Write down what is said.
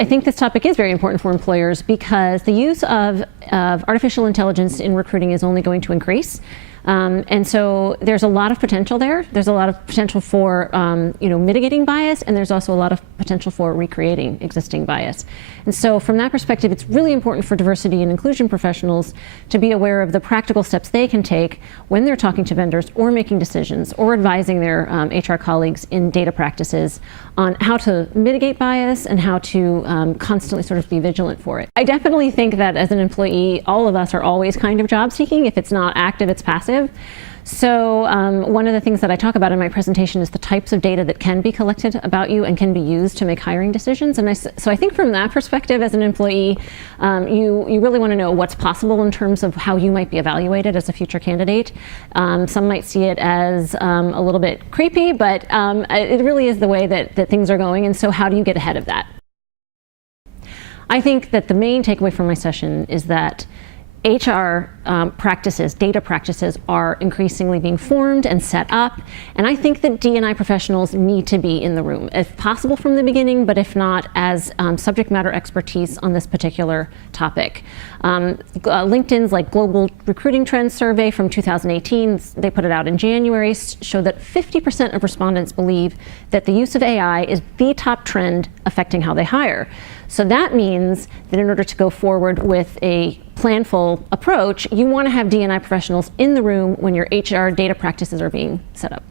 I think this topic is very important for employers because the use of artificial intelligence in recruiting is only going to increase. And so there's a lot of potential there. There's a lot of potential for mitigating bias, and there's also a lot of potential for recreating existing bias. And so from that perspective, it's really important for diversity and inclusion professionals to be aware of the practical steps they can take when they're talking to vendors or making decisions or advising their HR colleagues in data practices on how to mitigate bias and how to constantly sort of be vigilant for it. I definitely think that as an employee, all of us are always kind of job seeking. If it's not active, it's passive. So one of the things that I talk about in my presentation is the types of data that can be collected about you and can be used to make hiring decisions. And so I think from that perspective, as an employee, you really want to know what's possible in terms of how you might be evaluated as a future candidate. Some might see it as a little bit creepy, but it really is the way that things are going. And so how do you get ahead of that? I think that the main takeaway from my session is that HR practices, data practices are increasingly being formed and set up, and I think that D&I professionals need to be in the room, if possible from the beginning, but if not, as subject matter expertise on this particular topic. LinkedIn's Global Recruiting Trends survey from 2018, they put it out in January, showed that 50% of respondents believe that the use of AI is the top trend affecting how they hire. So that means that in order to go forward with a planful approach, you want to have D&I professionals in the room when your HR data practices are being set up.